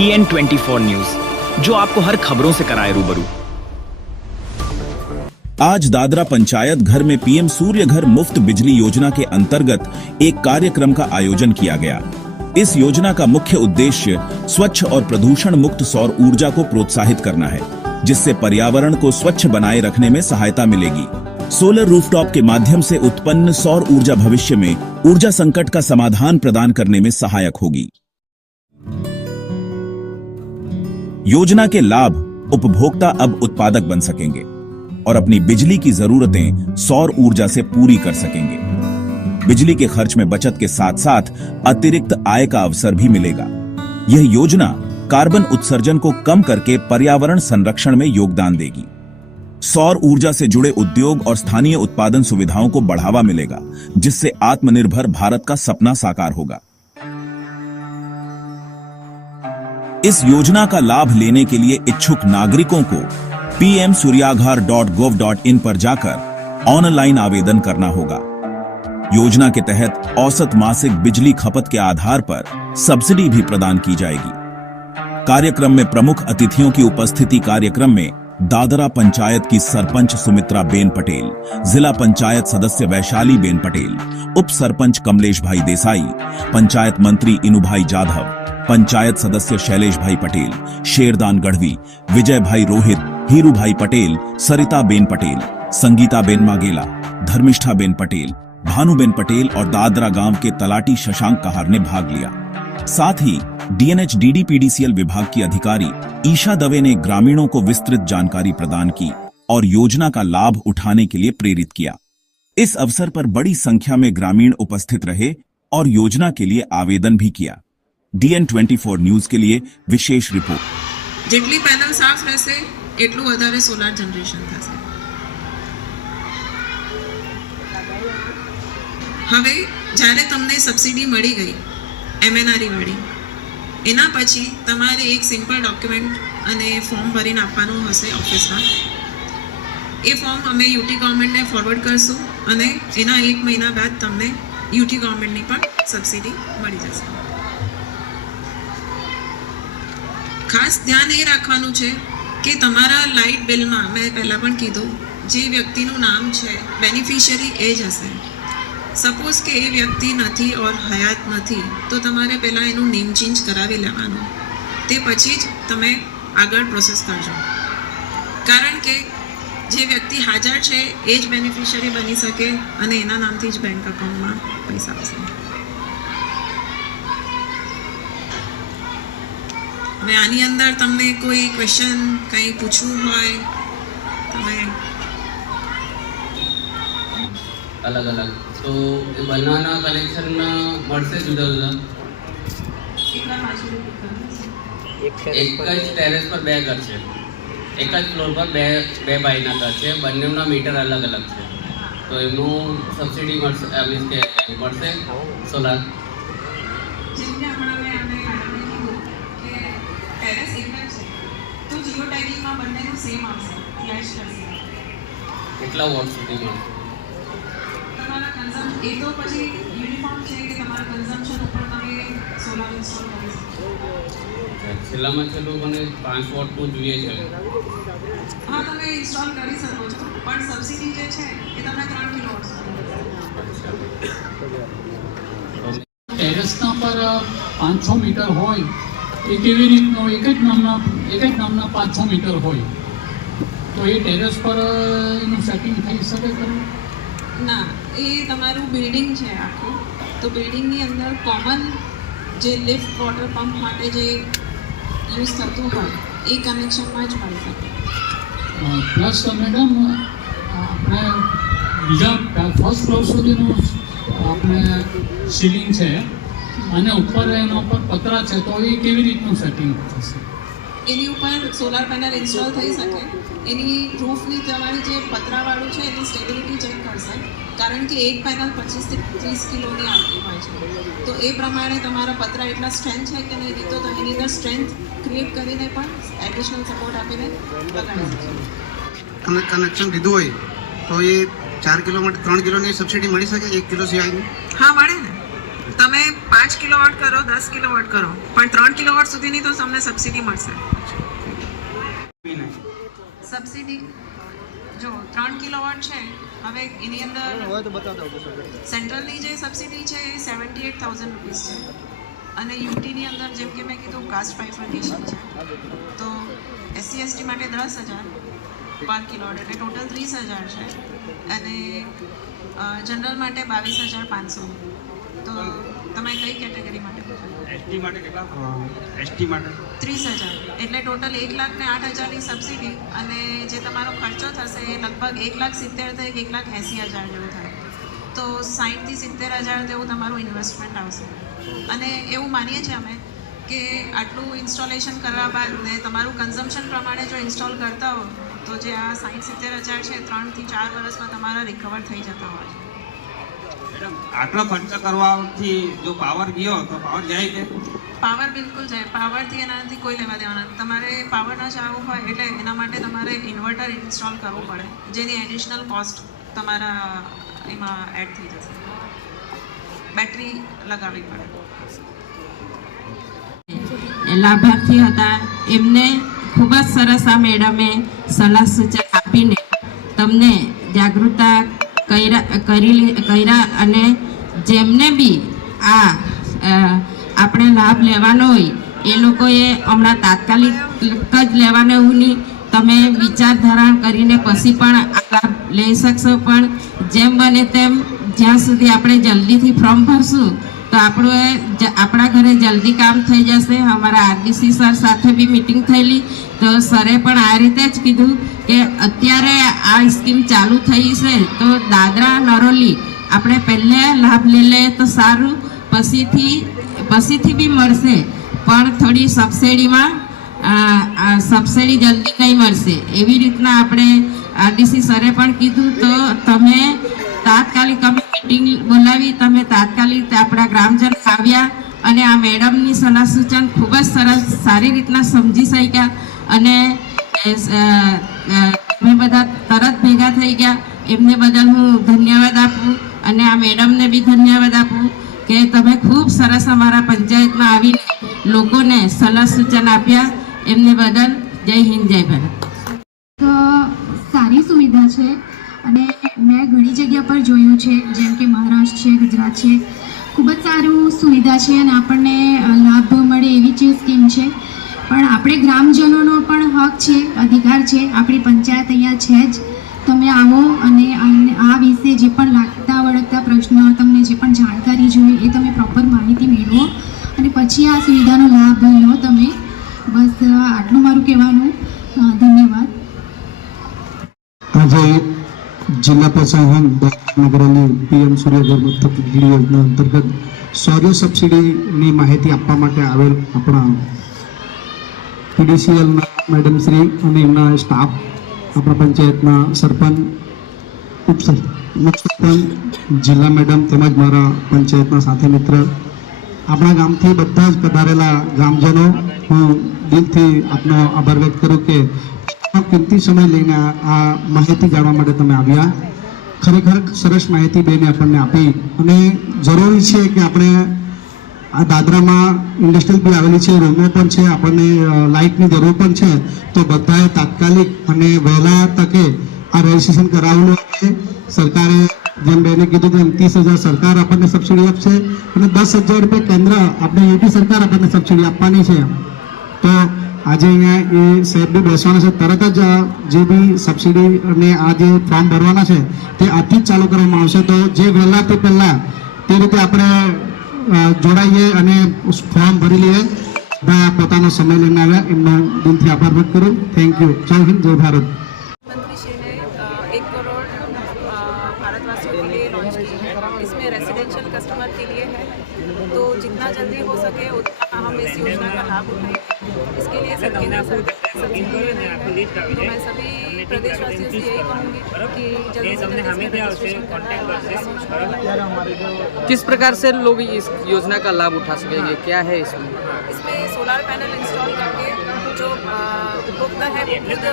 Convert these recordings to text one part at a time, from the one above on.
DN24 news, जो आपको हर खबरों से कराए रूबरू। आज दादरा पंचायत घर में पीएम सूर्य घर मुफ्त बिजली योजना के अंतर्गत एक कार्यक्रम का आयोजन किया गया। इस योजना का मुख्य उद्देश्य स्वच्छ और प्रदूषण मुक्त सौर ऊर्जा को प्रोत्साहित करना है, जिससे पर्यावरण को स्वच्छ बनाए रखने में सहायता मिलेगी। सोलर रूफटॉप के माध्यम से उत्पन्न सौर ऊर्जा भविष्य में ऊर्जा संकट का समाधान प्रदान करने में सहायक होगी। योजना के लाभ उपभोक्ता अब उत्पादक बन सकेंगे और अपनी बिजली की जरूरतें सौर ऊर्जा से पूरी कर सकेंगे। बिजली के खर्च में बचत के साथ साथ अतिरिक्त आय का अवसर भी मिलेगा। यह योजना कार्बन उत्सर्जन को कम करके पर्यावरण संरक्षण में योगदान देगी। सौर ऊर्जा से जुड़े उद्योग और स्थानीय उत्पादन सुविधाओं को बढ़ावा मिलेगा, जिससे आत्मनिर्भर भारत का सपना साकार होगा। इस योजना का लाभ लेने के लिए इच्छुक नागरिकों को pmsuryaghar.gov.in पर जाकर ऑनलाइन आवेदन करना होगा। योजना के तहत औसत मासिक बिजली खपत के आधार पर सब्सिडी भी प्रदान की जाएगी। कार्यक्रम में प्रमुख अतिथियों की उपस्थिति कार्यक्रम में दादरा पंचायत की सरपंच सुमित्रा बेन पटेल, जिला पंचायत सदस्य वैशाली बेन पटेल, उप सरपंच कमलेश भाई देसाई, पंचायत मंत्री इनुभाई जाधव, पंचायत सदस्य शैलेश भाई पटेल, शेरदान गढ़वी, विजय भाई रोहित, हीरू भाई पटेल, सरिता बेन पटेल, संगीता बेन मागेला, धर्मिष्ठा बेन पटेल, भानुबेन पटेल और दादरा गांव के तलाटी शशांक कहार ने भाग लिया। साथ ही DNH DDPDCL विभाग की अधिकारी ईशा दवे ने ग्रामीणों को विस्तृत जानकारी प्रदान की और योजना का लाभ उठाने के लिए प्रेरित किया। इस अवसर पर बड़ी संख्या में ग्रामीण उपस्थित रहे और योजना के लिए आवेदन भी किया। DN24 न्यूज के लिए विशेष रिपोर्ट। જેટલી પેનલ સાફ રહેશે એટલું વધારે સોલાર જનરેશન થશે। હવે જ્યારે તમને સબસિડી મળી ગઈ MNRE વાળી, એના પછી તમારે એક સિમ્પલ ડોક્યુમેન્ટ અને ફોર્મ ભરીને આપવાનું હશે ઓફિસમાં। એ ફોર્મ અમે UT ગવર્મેન્ટને ફોરવર્ડ કરશું અને એના 1 મહિના બાદ તમને UT ગવર્મેન્ટની પણ સબસિડી મળી જશે। ખાસ ધ્યાન એ રાખવાનું છે કે તમારા લાઇટ બિલમાં મેં પહેલાં પણ કીધું, જે વ્યક્તિનું નામ છે બેનિફિશિયરી એ જ હશે। સપોઝ કે એ વ્યક્તિ નથી ઓર હયાત નથી તો તમારે પહેલાં એનું નેમ ચેન્જ કરાવી લેવાનું, તે પછી જ તમે આગળ પ્રોસેસ કરજો। કારણ કે જે વ્યક્તિ હાજર છે એ જ બેનિફિશિયરી બની શકે અને એના નામથી જ બેંક અકાઉન્ટમાં પૈસા આવશે। હવે આની અંદર તમને કોઈ ક્વેશ્ચન કંઈ પૂછવું હોય તમે अलग अलग तो बनाना कलेक्शन મળશે જુદા જુદા એક જ ટેરેસ પર બે ઘર છે, એક જ ફ્લોર પર બે બાયના ઘર છે, બંનેના મીટર અલગ અલગ છે, તો એનું સબસિડી મળશે મીન્સ કે મળશે સોલાર। જેમ કે હમણાં મેં કીધું કે ટેરેસ એક જ છે તો જીઓ ટેગિંગમાં બંનેનું સેમ આવશે, ફ્લેશ કરશે। કેટલા વોટ સુધી મળશે? તમારા કન્ઝમ્પશન એ તો પછી યુનિફોર્મ છે કે તમારા કન્ઝમ્પશન ઉપર તમે સોલાર ઇન્સ્ટોલ કરી શકો। છેલ્લામાં છેલ્લું મને 5 વોટનું જોઈએ છે। હા, તમે ઇન્સ્ટોલ કરી શકો છો, પણ સબસિડી જે છે એ તમને 3 કિલોવોટ સુધી। ટેરેસના પર 500 મીટર હોય એ કેવી રીતનો એક જ નામના 500 મીટર હોય તો એ ટેરેસ પર એનું સેટિંગ થઈ શકે ખરું? ના, એ તમારું બિલ્ડિંગ છે આખું, તો બિલ્ડિંગની અંદર કોમન જે લિફ્ટ વોટર પંપ માટે જે યુઝ થતું હોય એ કનેક્શનમાં જ મળી શકે। પ્લસ મેડમ આપણે બીજા ફર્સ્ટ ફ્લોર સુધીનું આપણે સીલિંગ છે અને ઉપર એના ઉપર પતરા છે, તો એ કેવી રીતનું સેટિંગ થશે? એની ઉપર સોલાર પેનલ ઇન્સ્ટોલ થઈ શકે। એની રૂફની તમારી જે પતરાવાળું છે એની સ્ટેબિલિટી ચેક કરશે, કારણ કે એક પેનલ 25 થી 30 કિલોની આવતી હોય છે, તો એ પ્રમાણે તમારા પતરા એટલા સ્ટ્રેન્થ છે કે નહીં, તો તમે એની અંદર સ્ટ્રેન્થ ક્રિએટ કરીને પણ એડિશનલ સપોર્ટ આપીને લગાડી શકશો। કનેક્શન લીધું હોય તો એ 4 કિલો માટે 3 કિલોની સબસિડી મળી શકે 1 કિલો સિવાયની? હા, મળે ને। તમે 5 કિલોવોટ કરો 10 કિલોવોટ કરો પણ 3 કિલોવોટ સુધીની તો તમને સબસિડી મળશે. સબસિડી જો 3 કિલોવોટ છે, હવે એની અંદર સેન્ટ્રલની જે સબસિડી છે એ 78,000 રૂપીસ છે અને યુટીની અંદર જેમ કે મેં કીધું કાસ્ટ બાયફર્કેશન છે તો SC/ST માટે 10,000 પર કિલોવોટ એટલે ટોટલ 30,000 છે અને જનરલ માટે 22,500. તો તમે કઈ કેટેગરી માટે ST માટે કેટલા? ST માટે 30,000 એટલે ટોટલ 1,08,000ની સબસિડી અને જે તમારો ખર્ચો થશે એ લગભગ 1,70,000 થી 1,80,000 જેવું થાય. તો 60,000 થી 70,000 જેવું તમારું ઇન્વેસ્ટમેન્ટ આવશે અને એવું માનીએ છીએ અમે કે આટલું ઇન્સ્ટોલેશન કરવા બાદ ને તમારું કન્ઝમ્પશન પ્રમાણે જો ઇન્સ્ટોલ કરતા હો તો જે આ 60,000-70,000 છે 3 થી 4 વર્ષમાં તમારા રિકવર થઈ જતા હોય છે. આટલો ખર્ચ કરવાથી જો પાવર ગયો તો પાવર જાય કે? પાવર બિલકુલ જાય. પાવરથી એનાથી કોઈ લેવા દેવાના. તમારે પાવર ન ચાલવું હોય એટલે એના માટે તમારે ઇન્વર્ટર ઇન્સ્ટોલ કરવું પડે જેની એડિશનલ કોસ્ટ તમારા એમાં એડ થઈ જશે. બેટરી લગાવવી પડે. લાભાર્થી હતા એમને ખૂબ જ સરસ આ મેડમે સલાહ સૂચન આપીને તમને જાગૃતતા કર્યા અને જેમને બી આ આપણે લાભ લેવાનો હોય એ લોકોએ હમણાં તાત્કાલિક જ લેવાનો એવું નહીં, તમે વિચારધારા કરીને પછી પણ આ લાભ લઈ શકશો. પણ જેમ બને તેમ જ્યાં સુધી આપણે જલ્દીથી ફોર્મ ભરશું તો આપણા ઘરે જલ્દી કામ થઈ જશે. અમારા RDC સર સાથે બી મિટિંગ થયેલી તો સરે પણ આ રીતે જ કીધું કે અત્યારે આ સ્કીમ ચાલુ થઈ છે તો દાદરા નરોલી આપણે પહેલે લાભ લઈ લઈએ તો સારું, પછીથી બી મળશે પણ થોડી સબસિડી જલ્દી નહીં મળશે. એવી રીતના આપણે RDC સરે પણ કીધું તો તમે તાત્કાલિક અમે મિટિંગ બોલાવી, તમે તાત્કાલિક આપણા ગ્રામજન આવ્યા અને આ મેડમની સલાહ સૂચન ખૂબ જ સરસ સારી રીતના સમજી શક્યા અને અમે બધા તરત ભેગા થઈ ગયા. એમને બદલ હું ધન્યવાદ આપું અને આ મેડમને બી ધન્યવાદ આપું કે તમે ખૂબ સરસ અમારા પંચાયતમાં આવીને લોકોને સલાહ સૂચન આપ્યા. એમને બદલ જય હિન્દ જય ભારત. સારી સુવિધા છે અને મેં ઘણી જગ્યા પર જોયું છે જેમ કે મહારાષ્ટ્ર છે, ગુજરાત છે, ખૂબ જ સારું સુવિધા છે અને આપણને લાભ મળે એવી જ સ્કીમ છે. પણ આપણે ગ્રામજનોનો પણ હક છે, અધિકાર છે. આપણી પંચાયત અહીંયા છે જ. તમે આવો અને આ વિશે જે પણ લાગતા વળગતા પ્રશ્નો, તમને જે પણ જાણકારી જોઈએ એ તમે પ્રોપર માહિતી મેળવો અને પછી આ સુવિધાનો લાભ લો તમે. બસ આટલું મારું કહેવાનું. ધન્યવાદ. આજે જિલ્લા પ્રોત્સાહન નગરની PM સૂર્યઘર મથક યોજના અંતર્ગત સૌર સબસિડીની માહિતી આપવા માટે આવેલ આપણા PDCLના મેડમ શ્રી અને એમના સ્ટાફ, આપણા પંચાયતના સરપંચ, ઉપસરપંચ, જિલ્લા મેડમ તેમજ મારા પંચાયતના સાથી મિત્ર, આપણા ગામથી બધા જ પધારેલા ગ્રામજનો, હું દિલથી આપનો આભાર વ્યક્ત કરું કે કિંમતી સમય લઈને આ માહિતી જાણવા માટે તમે આવ્યા. ખરેખર સરસ માહિતી બેને આપણને આપી અને જરૂરી છે કે આપણે આ દાદરામાં ઇન્ડસ્ટ્રીયલ બી આવેલી છે, રૂમો પણ છે, આપણને લાઇટની જરૂર પણ છે. તો બધાએ તાત્કાલિક અને વહેલા તકે આ રજીસ્ટ્રેશન કરાવેલું છે. સરકારે જેમ બેને કીધું તેમ 30,000 સરકાર આપણને સબસિડી આપશે અને 10,000 રૂપિયા કેન્દ્ર આપણે યુપી સરકાર આપણને સબસિડી આપવાની છે. તો આજે અહીંયા એ સાહેબ બી બેસવાના છે. તરત જ જે બી સબસિડી અને આ જે ફોર્મ ભરવાના છે તે આજથી જ ચાલુ કરવામાં આવશે. તો જે વહેલા તે પહેલાં તે રીતે આપણે જોડાઈએ અને ફોર્મ ભરી લઈએ. પોતાનો સમય લઈને આવ્યા એમનો દિલથી આભાર વ્યક્ત કરું. Thank you. જય હિન્દ જય ભારત. मंत्री श्री ने 1 करोड़ भारतवासियों के लिए लॉन्च की है. इसमें रेसिडेंशियल कस्टमर के लिए है तो जितना जल्दी हो सके उतना हम इस योजना का लाभ उठाएंगे. इसके लिए सब केंद्र सरकार सब्सिडी दे रही है. तो मैं सभी प्रदेशवासियों से यही कहूँगी कि जल्दी से जल्दी इसमें रजिस्ट्रेशन करना है. किस प्रकार से लोग इस योजना का लाभ उठा सकेंगे, क्या है इसमें? इसमें सोलर पैनल इंस्टॉल करके जो उपभोक्ता है वो खुद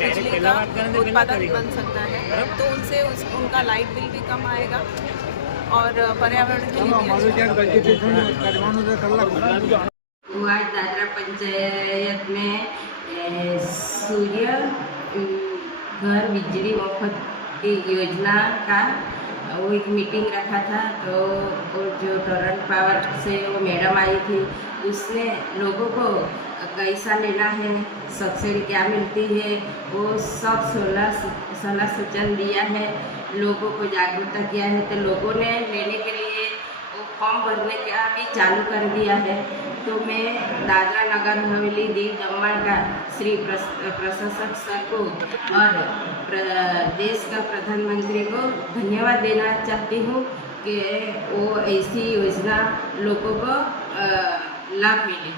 बिजली का उत्पादन बन सकता है तो उनसे उनका लाइट बिल भी कम आएगा और पर्यावरण के लिए भी अच्छा। हुआ दादरा पंचायत में सूर्य घर बिजली मुफ्त की योजना का वो एक मीटिंग रखा था। तो वो जो टोरेंट पावर से वो मैडम आई थी, उसने लोगों को कैसा लेना है, सब्सिडी क्या मिलती है, वो सब सलाह सूचन दिया है, लोगों को जागरूकता किया है। तो लोगों ने लेने के लिए वो फॉर्म भरने का भी चालू कर दिया है। तो मैं दादरा नगर हवेली दीव दमन का श्री प्रशासक सर को और देश का प्रधानमंत्री को धन्यवाद देना चाहती हूँ कि वो ऐसी योजना लोगों को लाभ मिले।